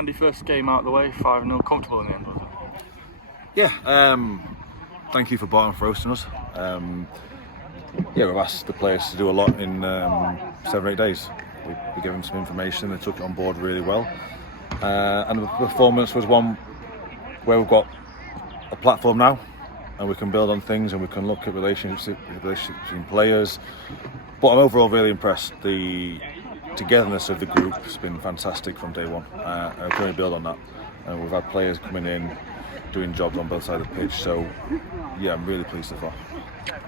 Andy, first game out of the way, 5-0, comfortable in the end, was it? Yeah, thank you for Barton for hosting us. We've asked the players to do a lot in 7 or 8 days. We gave them some information, they took it on board really well. And the performance was one where we've got a platform now and we can build on things and we can look at relationships between players. But I'm overall really impressed. The togetherness of the group has been fantastic from day one. And we're trying to build on that. And we've had players coming in, doing jobs on both sides of the pitch. So, yeah, I'm really pleased so far.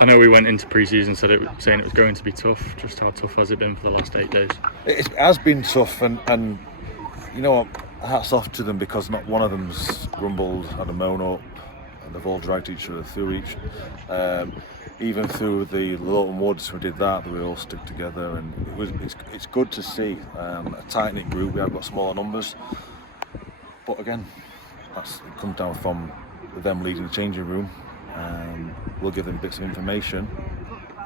I know we went into pre-season saying it was going to be tough. Just how tough has it been for the last 8 days? It has been tough, and you know what? Hats off to them because not one of them's grumbled, had a moan up, and they've all dragged each other through each. Even through the Lawton Woods, we did that. We all stuck together, and it's good to see a tight-knit group. We have got smaller numbers, but again, it comes down from them leading the changing room. We'll give them bits of information,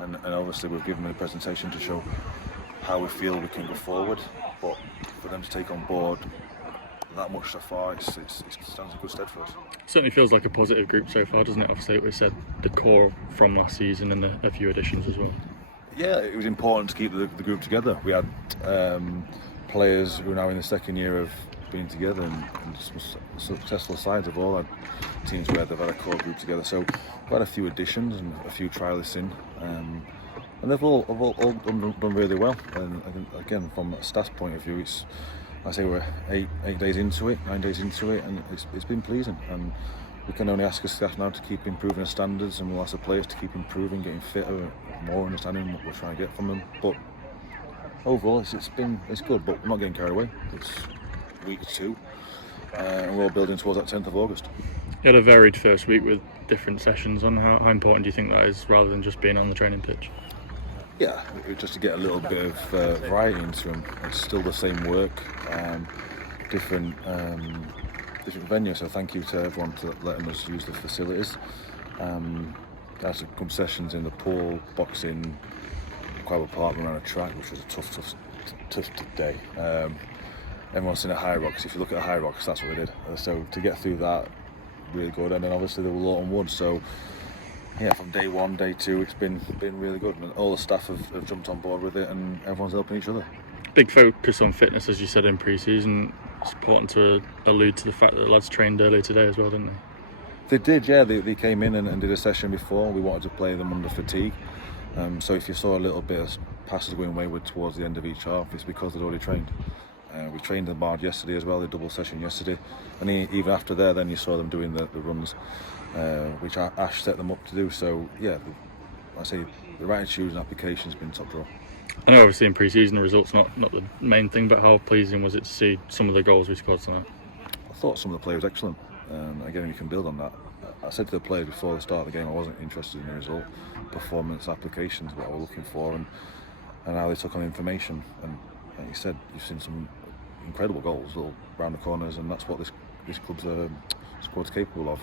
and obviously we've given them a presentation to show how we feel we can go forward. But for them to take on board that much so far, it stands in good stead for us. Certainly feels like a positive group so far, doesn't it? Obviously, we said the core from last season and a few additions as well. Yeah, it was important to keep the group together. We had players who are now in the second year of being together, and successful sides have all had teams where they've had a core group together. So we've had a few additions and a few trialists in, and they've all done really well. And I think, again, from a staff's point of view, we're 8 days into it, 9 days into it, and it's been pleasing. And we can only ask the staff now to keep improving the standards, and we'll ask the players to keep improving, getting fitter, more understanding what we're trying to get from them. But overall, it's good, but we're not getting carried away. It's week 2, and we're building towards that 10th of August. You had a varied first week with different sessions on. How important do you think that is, rather than just being on the training pitch? Yeah, just to get a little bit of variety into them. It's still the same work, different venues. So thank you to everyone for letting us use the facilities. There's some sessions in the pool, boxing, quite a park around a track, which was a tough day. Everyone's seen a High Rocks. If you look at the High Rocks, that's what they did. So to get through that, really good. And then obviously there were Lawton Woods. So yeah, from day 1, day 2, it's been really good. And all the staff have jumped on board with it, and everyone's helping each other. Big focus on fitness, as you said, in pre-season. It's important to allude to the fact that the lads trained earlier today as well, didn't they? They did, yeah. They came in and did a session before. We wanted to play them under fatigue. So if you saw a little bit of passes going wayward towards the end of each half, it's because they'd already trained. We trained them hard yesterday as well, the double session yesterday. And even after there, then you saw them doing the runs, which Ash set them up to do. So yeah, I say the attitude and application has been top draw. I know obviously in pre-season the results not the main thing, but how pleasing was it to see some of the goals we scored tonight? I thought some of the play was excellent. Again, you can build on that. I said to the players before the start of the game I wasn't interested in the result. Performance, applications, what I was looking for, and how they took on information. And like you said, you've seen some incredible goals all around the corners, and that's what this club's squad's capable of.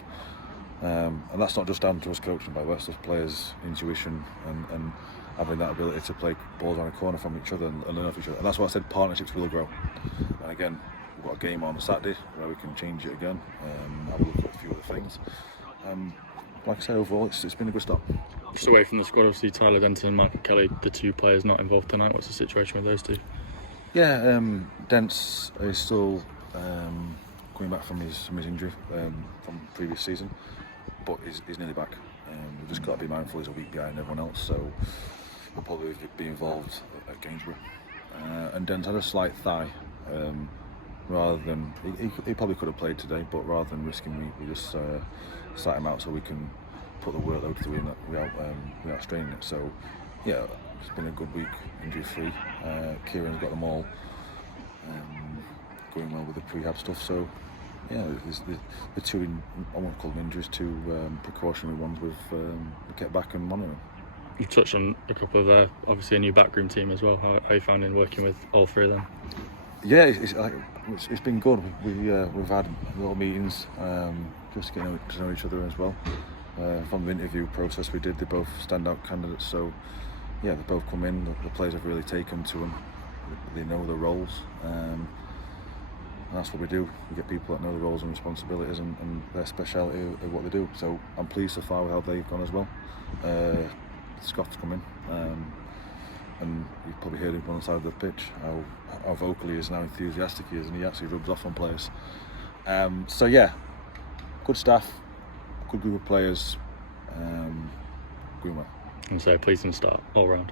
And that's not just down to us coaching, by the way, it's just players' intuition and having that ability to play balls around the corner from each other and learn off each other. And that's why I said partnerships will grow. And again, we've got a game on Saturday where we can change it again, have a look at a few other things. Like I say, overall, it's been a good start. Just away from the squad, obviously Tyler Denton and Michael Kelly, the 2 players not involved tonight. What's the situation with those 2? Yeah, Dents is still coming back from his injury from previous season, but he's nearly back. We've just got to be mindful he's a week behind everyone else, so he'll probably be involved at Gainsborough. And Dents had a slight thigh. Rather than he probably could have played today, but rather than risking, we just sat him out so we can put the workload through him without straining it. So yeah, it's been a good week, injury free. Kieran's got them all going well with the prehab stuff. So yeah, the 2 I won't call them injuries, 2 precautionary ones we've kept back and monitoring. You touched on a couple of obviously a new backroom team as well. How are you finding working with all 3 of them? Yeah, it's been good. We've had a lot of meetings just getting to know each other as well. From the interview process we did, they're both standout candidates. So yeah, they both come in. The players have really taken to them. They know their roles, and that's what we do. We get people that know the roles and responsibilities and their speciality of what they do. So I'm pleased so far with how they've gone as well. Scott's come in, and you've probably heard him on the side of the pitch how vocal he is and how enthusiastic he is, and he actually rubs off on players. So yeah, good staff, good group of players, going well. And so pleasing start all round.